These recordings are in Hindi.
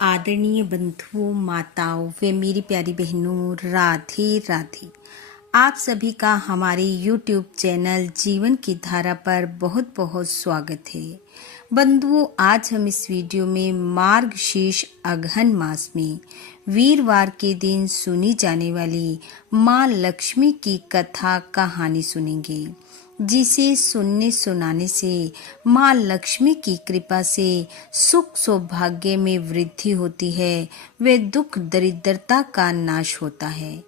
आदरणीय बंधुओं, माताओं व मेरी प्यारी बहनों, राधे राधे। आप सभी का हमारे YouTube चैनल जीवन की धारा पर बहुत बहुत स्वागत है। बंधुओं, आज हम इस वीडियो में मार्गशीर्ष अगहन मास में वीरवार के दिन सुनी जाने वाली माँ लक्ष्मी की कथा कहानी सुनेंगे, जिसे सुनने सुनाने से माँ लक्ष्मी की कृपा से सुख सौभाग्य में वृद्धि होती है व दुख दरिद्रता का नाश होता है।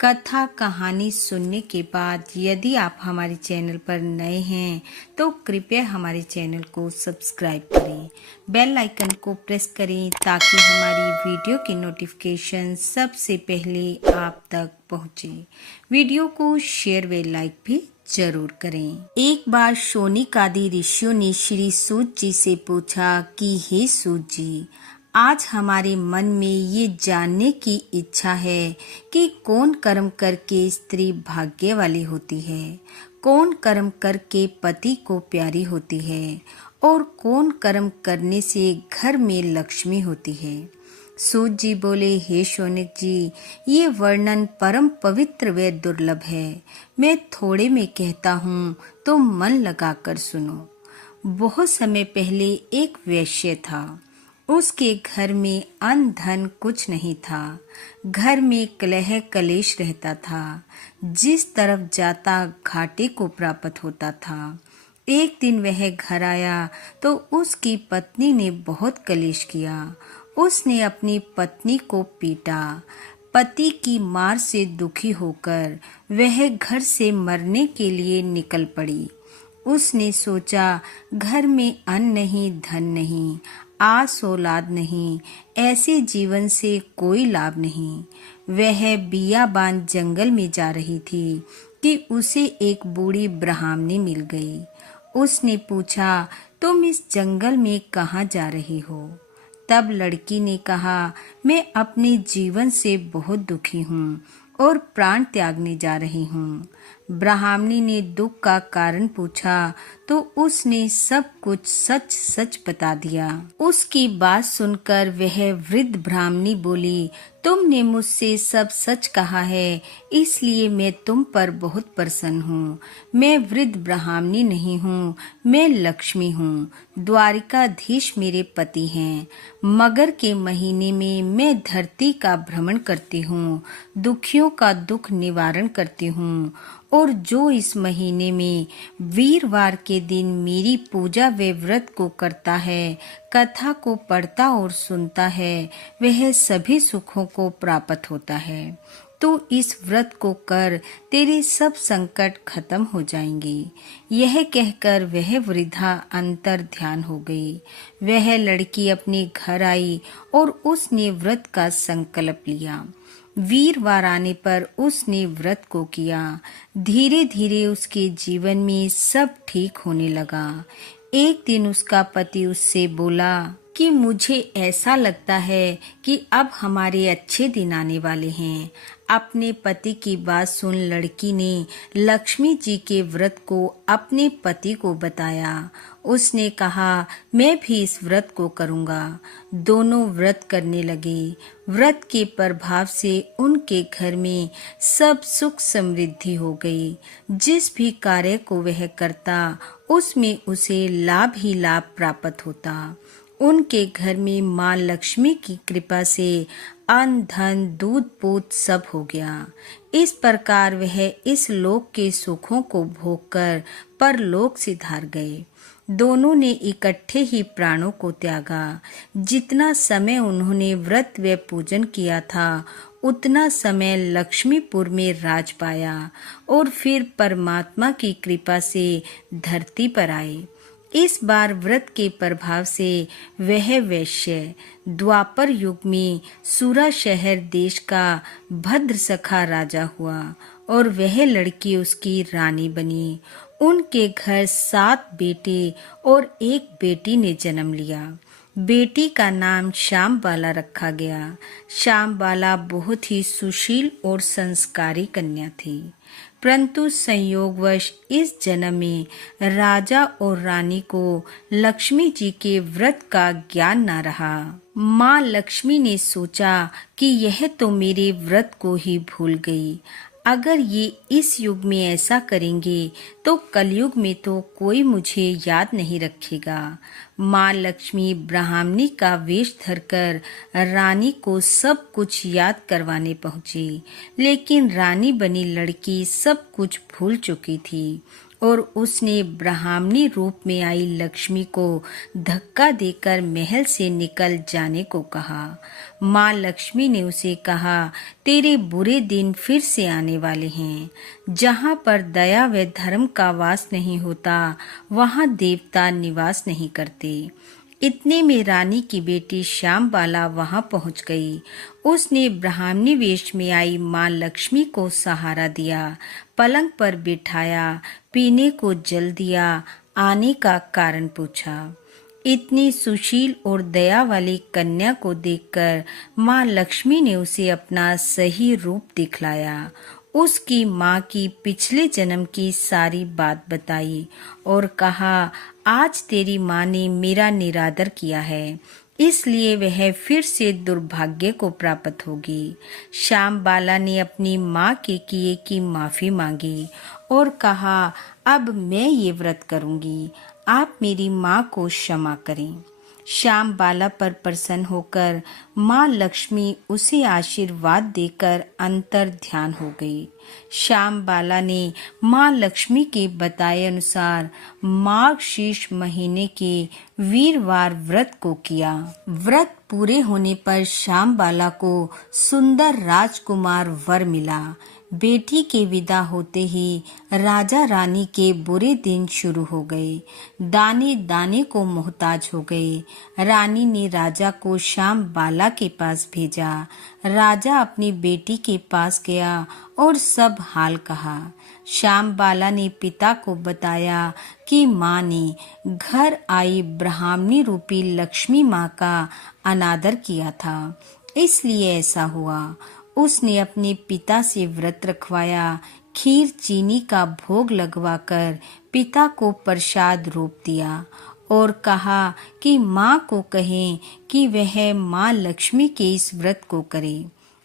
कथा कहानी सुनने के बाद यदि आप हमारे चैनल पर नए हैं तो कृपया हमारे चैनल को सब्सक्राइब करें, बेल आइकन को प्रेस करें ताकि हमारी वीडियो की नोटिफिकेशन सबसे पहले आप तक पहुंचे। वीडियो को शेयर व लाइक भी जरूर करें। एक बार शौनक आदि ऋषियों ने श्री सूत जी से पूछा कि हे सूत जी, आज हमारे मन में ये जानने की इच्छा है कि कौन कर्म करके स्त्री भाग्य वाली होती है, कौन कर्म करके पति को प्यारी होती है और कौन कर्म करने से घर में लक्ष्मी होती है। सूत जी बोले, हे शौनक जी, ये वर्णन परम पवित्र व दुर्लभ है। मैं थोड़े में कहता हूँ तो मन लगाकर सुनो। बहुत समय पहले एक वैश्य था। उसके घर में अन्न धन कुछ नहीं था। घर में कलह कलेश रहता था। जिस तरफ जाता घाटे को प्राप्त होता था। एक दिन वह घर आया तो उसकी पत्नी ने बहुत कलेश किया। उसने अपनी पत्नी को पीटा। पति की मार से दुखी होकर वह घर से मरने के लिए निकल पड़ी। उसने सोचा, घर में अन्न नहीं, धन नहीं, आस औलाद नहीं, ऐसे जीवन से कोई लाभ नहीं। वह बियाबान जंगल में जा रही थी कि उसे एक बूढ़ी ब्राह्मणी मिल गई। उसने पूछा, तुम इस जंगल में कहाँ जा रही हो? तब लड़की ने कहा, मैं अपने जीवन से बहुत दुखी हूँ और प्राण त्यागने जा रही हूँ। ब्राह्मणी ने दुख का कारण पूछा तो उसने सब कुछ सच सच बता दिया। उसकी बात सुनकर वह वृद्ध ब्राह्मणी बोली, तुमने मुझसे सब सच कहा है, इसलिए मैं तुम पर बहुत प्रसन्न हूँ। मैं वृद्ध ब्राह्मणी नहीं हूँ, मैं लक्ष्मी हूँ। द्वारिकाधीश मेरे पति हैं। मगर के महीने में मैं धरती का भ्रमण करती हूँ, दुखियों का दुख निवारण करती हूँ। और जो इस महीने में वीरवार के दिन मेरी पूजा व व्रत को करता है, कथा को पढ़ता और सुनता है, वह सभी सुखों को प्राप्त होता है। तो इस व्रत को कर, तेरे सब संकट खत्म हो जाएंगे। यह कहकर वह वृद्धा अंतर ध्यान हो गई। वह लड़की अपने घर आई और उसने व्रत का संकल्प लिया। वीरवार आने पर उसने व्रत को किया। धीरे धीरे उसके जीवन में सब ठीक होने लगा। एक दिन उसका पति उससे बोला कि मुझे ऐसा लगता है कि अब हमारे अच्छे दिन आने वाले हैं। अपने पति की बात सुन लड़की ने लक्ष्मी जी के व्रत को अपने पति को बताया। उसने कहा, मैं भी इस व्रत को करूंगा। दोनों व्रत करने लगे। व्रत के प्रभाव से उनके घर में सब सुख समृद्धि हो गई। जिस भी कार्य को वह करता उसमें उसे लाभ ही लाभ प्राप्त होता। उनके घर में माँ लक्ष्मी की कृपा से अन्न धन दूध पूत सब हो गया। इस प्रकार वह इस लोक के सुखों को भोगकर परलोक सिधार गए। दोनों ने इकट्ठे ही प्राणों को त्यागा। जितना समय उन्होंने व्रत व पूजन किया था उतना समय लक्ष्मीपुर में राज पाया और फिर परमात्मा की कृपा से धरती पर आए। इस बार व्रत के प्रभाव से वह वैश्य द्वापर युग में सूरा शहर देश का भद्रसखा राजा हुआ और वह लड़की उसकी रानी बनी। उनके घर 7 बेटे और एक बेटी ने जन्म लिया। बेटी का नाम श्यामबाला रखा गया। श्यामबाला बहुत ही सुशील और संस्कारी कन्या थी। परंतु संयोगवश इस जन्म में राजा और रानी को लक्ष्मी जी के व्रत का ज्ञान न रहा। माँ लक्ष्मी ने सोचा कि यह तो मेरे व्रत को ही भूल गई। अगर ये इस युग में ऐसा करेंगे तो कलयुग में तो कोई मुझे याद नहीं रखेगा। माँ लक्ष्मी ब्राह्मणी का वेश धरकर रानी को सब कुछ याद करवाने पहुंची, लेकिन रानी बनी लड़की सब कुछ भूल चुकी थी और उसने ब्राह्मणी रूप में आई लक्ष्मी को धक्का देकर महल से निकल जाने को कहा। माँ लक्ष्मी ने उसे कहा, तेरे बुरे दिन फिर से आने वाले हैं। जहाँ पर दया व धर्म का वास नहीं होता, वहाँ देवता निवास नहीं करते। इतने में रानी की बेटी श्यामबाला वहां पहुंच गई। उसने ब्राह्मणी वेश में आई माँ लक्ष्मी को सहारा दिया, पलंग पर बिठाया, पीने को जल दिया, आने का कारण पूछा। इतनी सुशील और दया वाली कन्या को देखकर माँ लक्ष्मी ने उसे अपना सही रूप दिखलाया। उसकी माँ की पिछले जन्म की सारी बात बताई और कहा, आज तेरी माँ ने मेरा निरादर किया है, इसलिए वह फिर से दुर्भाग्य को प्राप्त होगी। श्यामबाला ने अपनी माँ के किए की माफी मांगी और कहा, अब मैं ये व्रत करूंगी, आप मेरी माँ को क्षमा करें। श्यामबाला पर प्रसन्न होकर माँ लक्ष्मी उसे आशीर्वाद देकर अंतर ध्यान हो गई। श्यामबाला ने माँ लक्ष्मी के बताए अनुसार मार्गशीर्ष महीने के वीरवार व्रत को किया। व्रत पूरे होने पर श्यामबाला को सुंदर राजकुमार वर मिला। बेटी के विदा होते ही राजा रानी के बुरे दिन शुरू हो गए। दाने दाने को मोहताज हो गए। रानी ने राजा को श्यामबाला के पास भेजा। राजा अपनी बेटी के पास गया और सब हाल कहा। श्यामबाला ने पिता को बताया कि माँ ने घर आई ब्राह्मणी रूपी लक्ष्मी माँ का अनादर किया था, इसलिए ऐसा हुआ। उसने अपने पिता से व्रत रखवाया, खीर चीनी का भोग लगवाकर पिता को प्रसाद रूप दिया और कहा कि माँ को कहें कि वह माँ लक्ष्मी के इस व्रत को करे।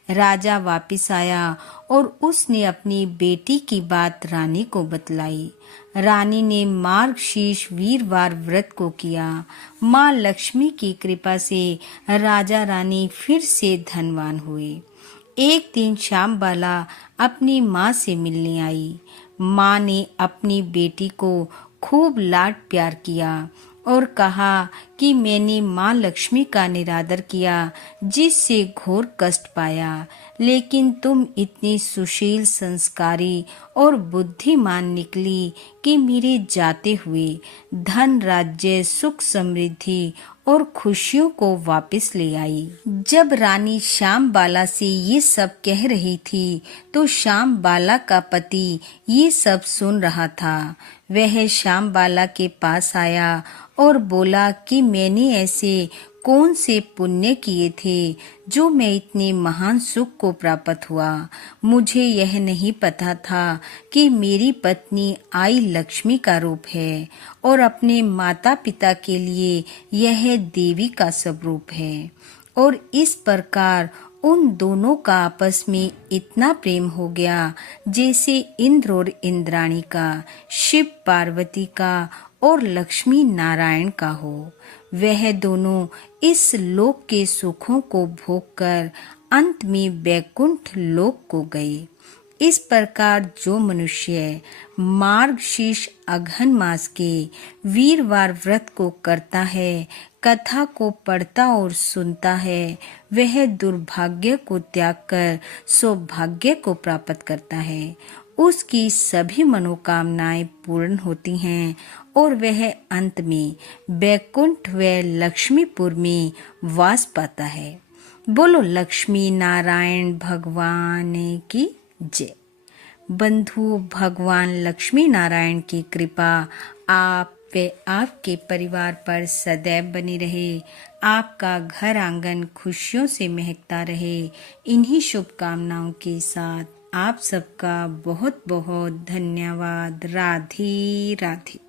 राजा वापिस आया और उसने अपनी बेटी की बात रानी को बतलाई। रानी ने मार्गशीर्ष वीरवार व्रत को किया। माँ लक्ष्मी की कृपा से राजा रानी फिर से धनवान हुए। एक दिन श्यामबाला अपनी माँ से मिलने आई। माँ ने अपनी बेटी को खूब लाड प्यार किया और कहा कि मैंने माँ लक्ष्मी का निरादर किया, जिससे घोर कष्ट पाया, लेकिन तुम इतनी सुशील, संस्कारी और बुद्धिमान निकली कि मेरे जाते हुए धन, राज्य, सुख, समृद्धि और खुशियों को वापस ले आई। जब रानी श्यामबाला से ये सब कह रही थी तो श्यामबाला का पति ये सब सुन रहा था। वह श्यामबाला के पास आया और बोला कि मैंने ऐसे कौन से पुण्य किए थे जो मैं इतने महान सुख को प्राप्त हुआ। मुझे यह नहीं पता था कि मेरी पत्नी आई लक्ष्मी का रूप है और अपने माता पिता के लिए यह देवी का स्वरूप है। और इस प्रकार उन दोनों का आपस में इतना प्रेम हो गया जैसे इंद्र और इंद्राणी का, शिव पार्वती का और लक्ष्मी नारायण का हो। वह दोनों इस लोक के सुखों को भोगकर अंत में वैकुंठ लोक को गए। इस प्रकार जो मनुष्य मार्गशीर्ष अघन मास के वीरवार व्रत को करता है, कथा को पढ़ता और सुनता है, वह दुर्भाग्य को त्याग कर सौभाग्य को प्राप्त करता है। उसकी सभी मनोकामनाएं पूर्ण होती हैं और वह अंत में वैकुंठ व लक्ष्मीपुर में वास पाता है। बोलो लक्ष्मी नारायण भगवान की जय। बंधु, भगवान लक्ष्मी नारायण की कृपा आप व आपके परिवार पर सदैव बनी रहे। आपका घर आंगन खुशियों से महकता रहे। इन्हीं शुभकामनाओं के साथ आप सबका बहुत बहुत धन्यवाद। राधे राधे।